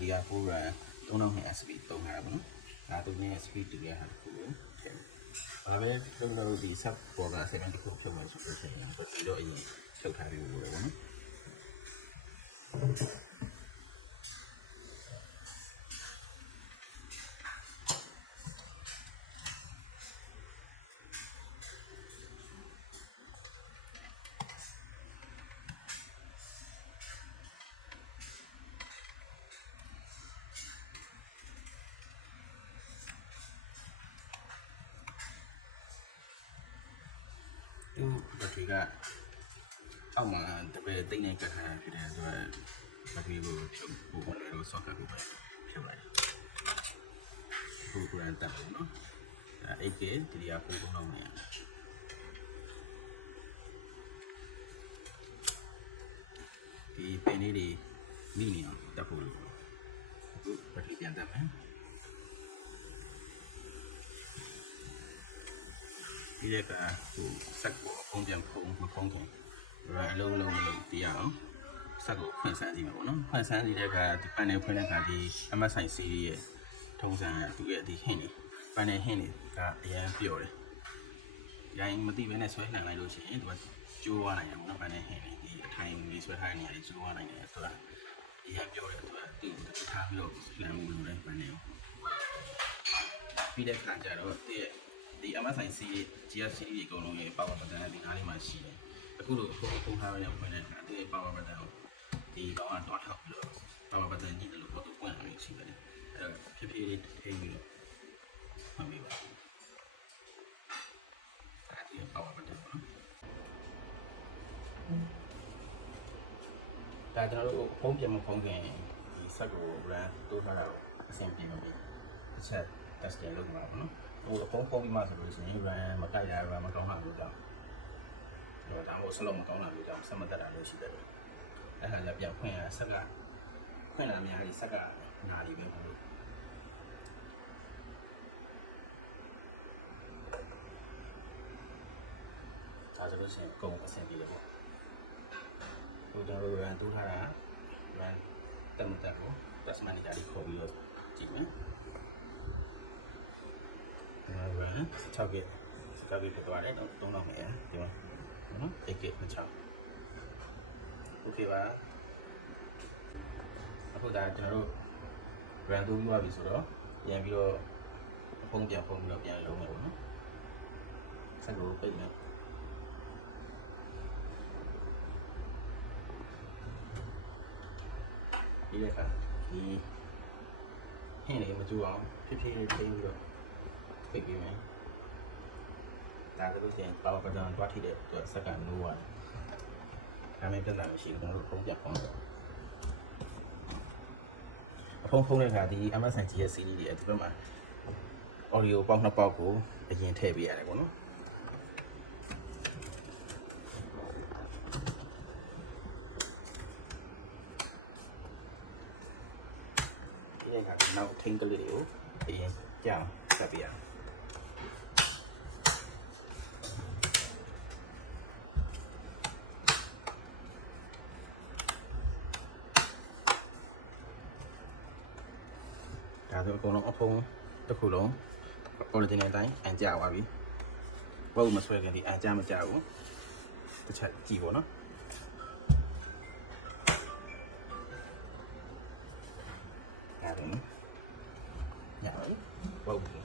ဒီက4 run 3000 SP သုံးထားတာပေါ့နော်ဒါသူနဲ့ SP တူရတာတစ်ခုကိုထည့်ဒါပဲလုံးလုံးဒီ sub ပေါ်က7တစ်ခုဖြုတ်မှဆိုလို့ရှိရင်ဒီတော့အရင်ဖြုတ်ထားပြီးလို့ပေါ့နော်ဘက်ထရီကအောက်မှာတပည့်တိတ်နေကတ်ထားဖြစ်တယ်ဆိုတော့ဘက်ထရီကိုဖြုတ်ဖို့ပေါ်လို့ socket ကိုပဲဖြုတ်လိုက်ခုကတက်တယ်နော်အဲ 8K ဒီကပုံပုံတော့နေဒီပင်လေးတွေမိနေအောင်တက်ဖို့လို့အခုဘက်ထရီပြန်တက်မယ်ဒီကဟိုစက်ကိုအုံပြန်ဖုံးမဖုံးခင်အလုံးလုံးလေးပြရအောင်စက်ကိုဖွင့်ဆန်းစီမှာပေါ့နော်ဖွင့်ဆန်းစီတဲ့ကဒီ panel ဖွင့်တဲ့အခါဒီ MSI series ရဲ့ထုံးစံကသူ့ရဲ့ဒီ hint တွေ panel hint တွေကအရင်ပြော့တယ်။ရိုင်းမသိဘဲနဲ့ဆွဲနှံလိုက်လို့ရှိရင်သူကကျိုးသွားနိုင်တယ်ပေါ့နော် panel hint တွေဒီအထိုင်လေးဆွဲထားတဲ့နေရာတွေကျိုးသွားနိုင်တယ်ဆိုတာအရင်ပြော့တယ်သူကသူ့ထားပြီးတော့လမ်းမှုလို့လည်း panel ပြီးတဲ့အခါကျတော့ဒီ MSI series GF series တွေအကုန်လုံးရဲ့ power button နဲ့ဒီနားလေးမှာရှိတယ်။အခုလိုပုံထားရတဲ့ဖွင့်တဲ့အခါဒီ power button ကိုဒီကောင်ကတော့ထောက်ပြီးတော့ power button ကြီးတယ်လို့ပေါ်တော့ပွင့်လာလို့ရှိတယ်။အဲ့တော့ဖြည်းဖြည်းလေးထိပြီးတော့မှတ်မိပါဘူး။အဲ့ဒီ power button ပေါ့နော်။ဒါကျွန်တော်တို့ဖုံးပြန်မဖုံးခင်ဒီ set ကို brand တိုးထားတာကိုအဆင်ပြေမပြေတစ်ချက် testing လုပ်မှာပေါ့နော်။ဟိုအဖုံးဖုံးပြီးမှဆိုလို့ရှိရင် RAM မကိုက်တာ RAM မကောင်းတာလို့ကြောင့်တော့ဒါမှမဟုတ် slot မကောင်းတာလို့ကြောင့်ဆက်မတက်တာလို့ရှိတယ်။အဲ့ဒါလည်းပြန်ဖွင့်ရဆက်ကဖွင့်လာများဒီဆက်ကနာလီပဲပေါ့လို့ဒါဆိုလို့ရှိရင်ကုန်အဆင်ပြေတယ်ပေါ့။ဟိုကျွန်တော်တို့ RAM တိုးထားတာ RAM တက်မတက်ကို test manager လေးခေါ်ပြီးတော့ကြည့်မယ်။ RAM 6GB 6GB ဖြစ်သွားတယ်တော့3000ပဲဒီမှာနော် 8GB မချောင်းโอเคပါအခုဒါကျွန်တော်တို့ RAM တိုးပြီးသွားပြီဆိုတော့ပြန်ပြီးတော့ဖုံးပြန်ပြီးတော့ပြန်လုံးမယ်ပေါ့နော်ဆက်လို့ပိတ်မယ်ဒီလက်ကဒီဟင်းလေးမကြိုးအောင်ဖြည်းဖြည်းလေးထိန်းပြီးတော့ပိတ်ပေးမယ်ဒါဆိုလို့ရှိရင် power button တွားထိတဲ့အတွက်စက္ကန့်နိုးရတယ်ဒါမှမဟုတ်လည်းမရှိဘူးကျွန်တော်တို့ဖုံးပြန်ဖုံးတယ်ဖုံးတဲ့အခါဒီ MSI GS series တွေဒီဘက်မှာ audio ပေါက်နှစ်ပေါက်ကိုအရင်ထည့်ပေးရတယ်ပေါ့နော်ဒီကနောက်ထိန်းကလေးတွေကိုအရင်ကြောင်ဆက်ပေးရတယ်ဒါဆိုအကုန်လုံးအဖုံးတစ်ခုလုံး original အတိုင်းအန်ကြသွားပြီဘုတ်မဆွဲခင်ဒီအန်ကြမကြဘူးတစ်ချက်ကြည့်ပေါ့နော်ဒါပဲညပါဘုတ်